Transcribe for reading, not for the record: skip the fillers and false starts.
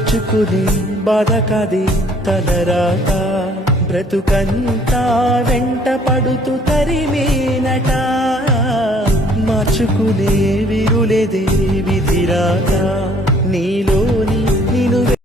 ఓర్చుకునే బాధ కాదే తలరాత బ్రతుకంతా వెంట పడుతూ తరిమేనట మార్చుకునే విరులేదే విధిరాత నీలో